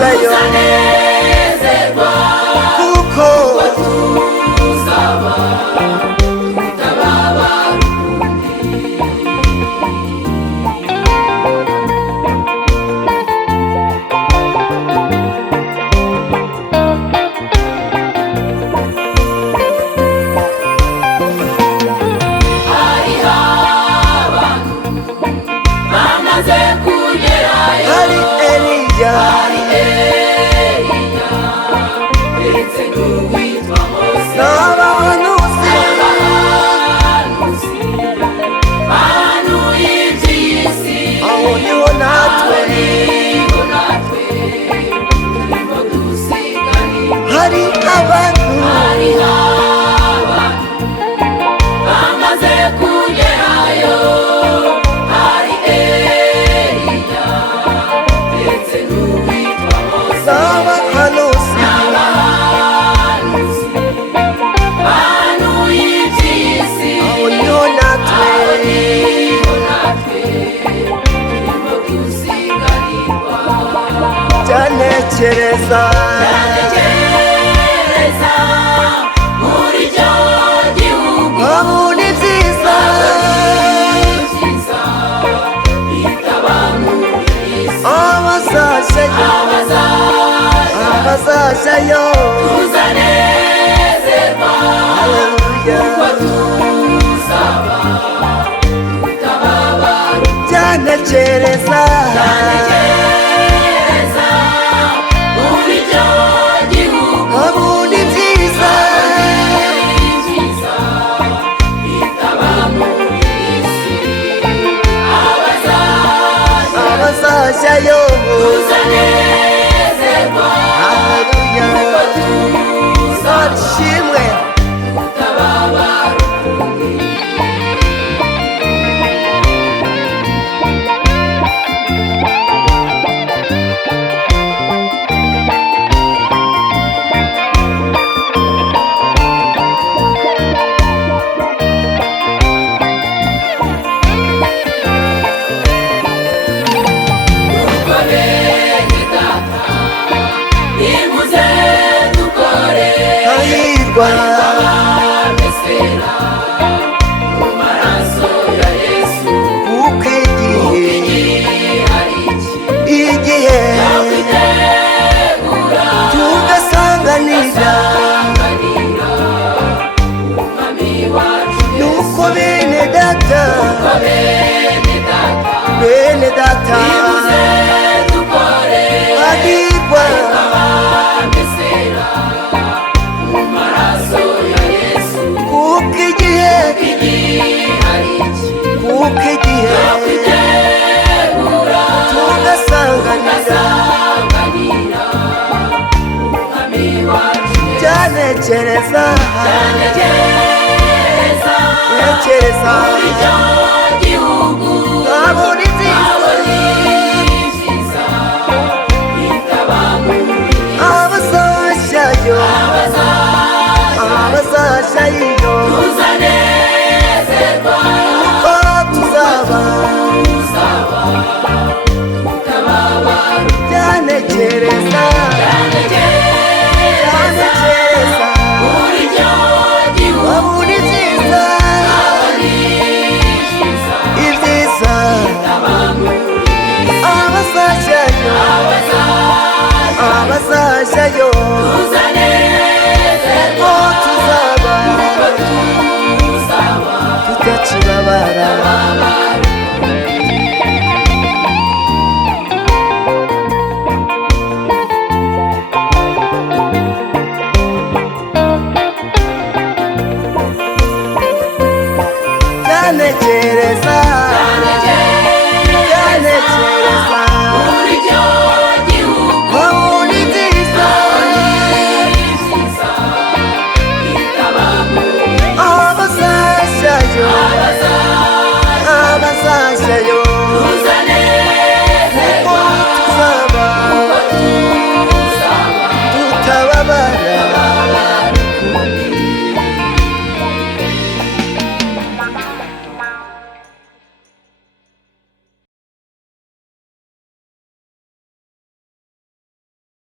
tuzajyayo kuko tuzaba tutababa hari Eliya n'abahanuzi aho niho natwe hari abantu bamaze kugerayo hari Eliya ndetse n'uwitwa Mose n'abahanuzi bahanuye iby'isi aho niho natwe turimo gusiganirwa byanekereza muri icyo gihugu abo ni byiza bitaba muri isi abazajyayo tuzanezerwa haleluya kuko tuzaba tutababara byanekereza muri icyo gihugu abo ni byiza bitaba muri isi abazajyayo tuzanezerwa haleluya ishimwe tutababara hahirwa abamesera mu maraso ya Yesu kuko igihe kwitegura tugasanganira umwami wacu nuko bene data bene data hahirwa abamesera mu maraso ya Yesu kuko igihe kwitegura tugasanganira umwami wacu byanekereza nekereza icyo gihugu abo ni byiza bitaba muri abazajyayo tuzanezerwa kuko tuzaba tutababara byanekereza muri icyo gihugu abo ni byiza ibyiza abazajyayo tuzanezerwa ko tuzaba tutakibabara byanekereza